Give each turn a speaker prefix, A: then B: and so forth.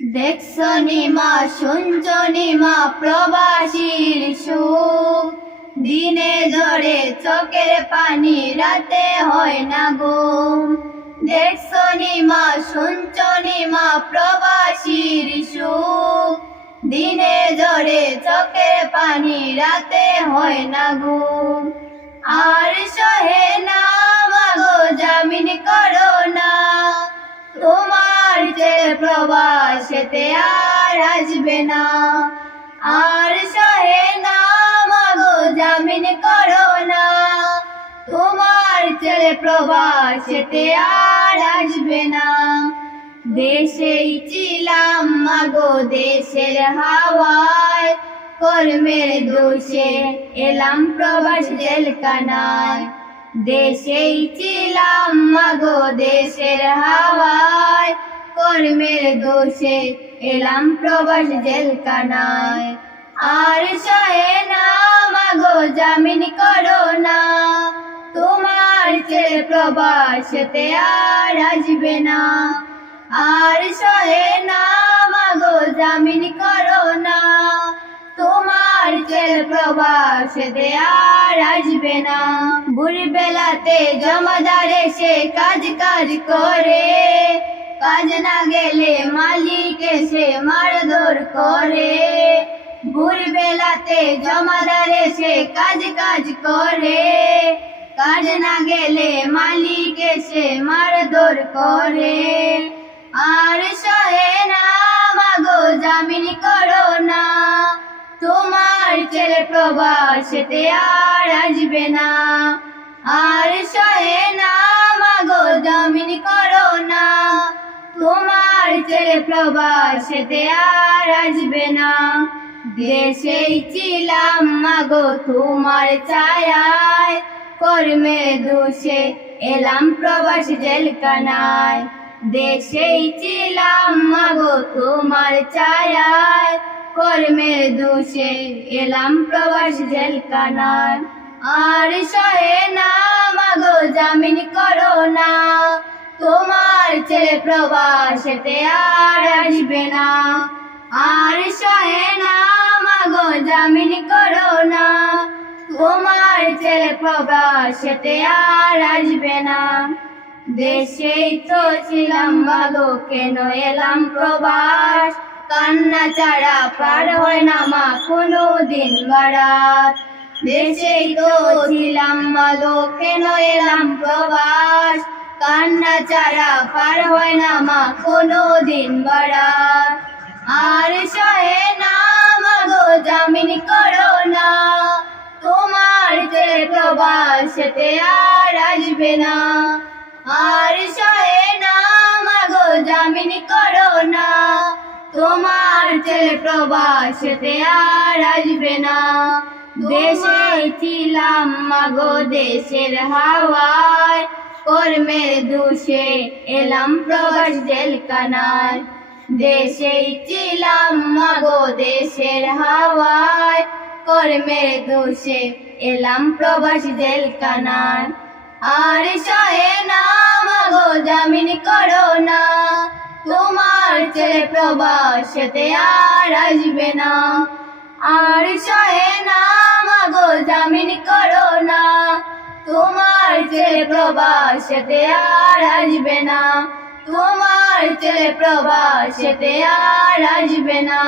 A: দেখছ নিমা শুনছো নিমা প্রবাসীর সুখ। দিনে ঝরে চোখের পানি, রাতে হয় না ঘুম। দেখছ নিমা শুনছো নিমা প্রবাসীর সুখ। দিনে ঝরে চোখের পানি, রাতে হয় না ঘুম। আর প্রবাসেতে আর আসবে না। আর সহে না মাগো জামিন করো না। তোমার ছেলে প্রবাসেতে আর আসবে না। দেশেই ছিলাম মাগো দেশের হাওয়ায়। কর্মের দোষে এলাম প্রবাস জেলখানায়। দেশেই ছিলাম মাগো দেশের হাওয়ায়। কর্মের দোষে এলাম প্রবাস জেলখানায়। আর সহে না, মাগো, জামিন করো না। তোমার ছেলে প্রবাসেতে আর আসবে না। আর সহে না, মাগো, জামিন করো না। তোমার ছেলে প্রবাসেতে আর আসবে না। বুড়ি বেলাতে জমাদার এসে কাজ কাজ করে। কাজ না গেলে মালিক এসে মারধর করে। ভোর বেলাতে জমাদার এসে কাজ কাজ করে। কাজ না গেলে মালিক এসে মারধর করে। আর সহে না, মাগো জামিন করো না। তোমার ছেলে প্রবাসেতে আর আসবে না। আর প্রবাসেতে আর আসবে না। দেশেই ছিলাম, মাগো, তোমার ছায়ায়। কর্মে দোষে এলাম প্রবাস জেলখানায়। দেশেই ছিলাম, মাগো, তোমার ছায়ায়। কর্মের দোষে এলাম প্রবাস জেলখানায়। আর সহে না, মাগো, জামিন ছেলে প্রবাসেতে আর আসবে না। আর সহে না, মাগো, জামিন করো না। তোমার ছেলে প্রবাসেতে আর আসবে না। দেশেই তো ছিলাম, মাগো, কেন এলাম প্রবাস? কান্না ছাড়া পার হয় না মা কোনো দিন বারাত। দেশেই তো ছিলাম, মাগো, কেন এলাম প্রবাস? কান্না ছাড়া পার হয় না মা কোনো দিন বারাত আর সহে না মাগো জামিন করো না। তোমার যে প্রবাসেতে আর আসবে না। আর সহে না মাগো জামিন করো না। তোমার ছেলে প্রবাসেতে আর আসবে না। দেশে ছিলাম মাগো দেশের হাওয়ায়। কর্মের দোষে এলাম প্রবাস জেলখানায়। দেশেই ছিলাম মাগো দেশের হাওয়ায়। কর্মের দোষে এলাম প্রবাস জেলখানায়। আর সহে না মাগো জামিন করো না। তোমার ছেলে প্রবাসেতে আর আসবে না। আর সহে না মাগো জামিন করো তোমার ছেলে প্রবাসেতে আর আসবে না। তোমার ছেলে প্রবাসেতে আর আসবে না।